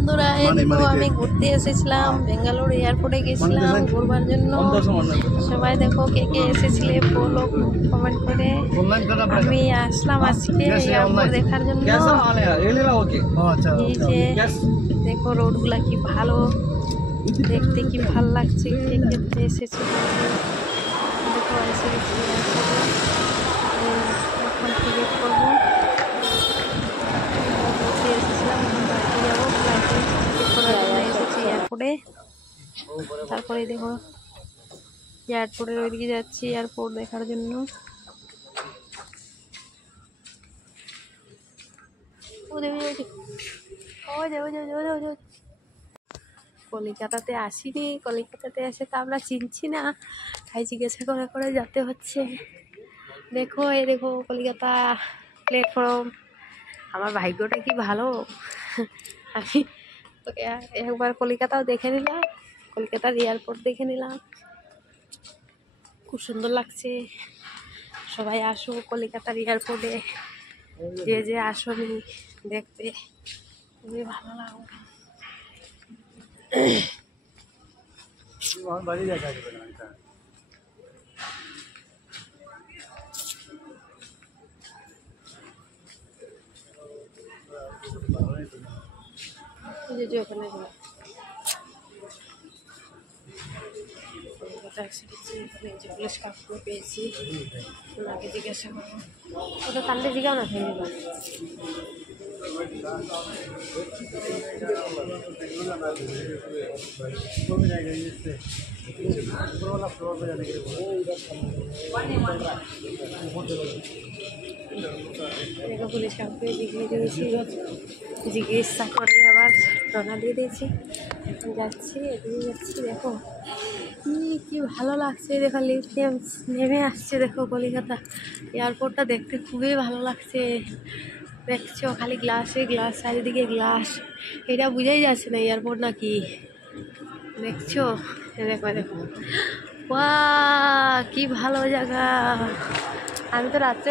বন্ধুরা, এই দেখো আমি ঘুরতে এসেছিলাম, বেঙ্গালোর এয়ারপোর্টে গেছিলাম ঘুরবার জন্য। সবাই দেখো কে কে এসেছিলে বলো কমেন্ট করে। আমি আসলাম আজকে এয়ারপোর্ট দেখার জন্য। এই যে দেখো রোডগুলা কি ভালো, দেখতে কি ভালো লাগছে। কে কে এসেছে দেখো, এসে গেছি এখন টিকিট করবো। এসেছিলাম বাড়িতে যাবো, ফ্লাইটে টিকিট করার জন্য এসেছি এয়ারপোর্টে। তারপরে দেখো এয়ারপোর্টের ওইদিকে যাচ্ছি এয়ারপোর্ট দেখার জন্য। কলকাতাতে আসিনি, কলকাতাতে এসে তো আমরা চিনছি না, তাই জিজ্ঞাসা করে করে যেতে হচ্ছে। দেখো এই দেখো কলকাতা প্ল্যাটফর্ম। আমার ভাগ্যটা কি ভালো, আমি তোকে একবার কলকাতাও দেখে নিলাম, কলকাতার এয়ারপোর্ট দেখে নিলাম। খুব সুন্দর লাগছে। সবাই আসো কলকাতার এয়ারপোর্টে, যে যে আসনি দেখতে, খুবই ভালো লাগবে। ওখানে পুলিশ কাকু পেয়েছি, ওনাকে জিজ্ঞাসা করবো। ওটা কান্দে জিগাও না ফেলে পুলিশ কাকুকে জিজ্ঞেস দিয়েছি, জিজ্ঞাসা করে আবার রওনা দিয়ে দিয়েছি। এখন যাচ্ছি, এগিয়ে যাচ্ছি। দেখো কি ভালো লাগছে, দেখো লিফট নেমে আসছে। দেখো কলকাতা এয়ারপোর্টটা দেখতে খুবই ভালো লাগছে। দেখছো খালি গ্লাসে গ্লাস, চারিদিকে গ্লাস, এটা বুঝাই যাচ্ছে না এয়ারপোর্ট নাকি। দেখছো দেখো দেখো, ওয়া কি ভালো জায়গা। আমি তো রাত্রে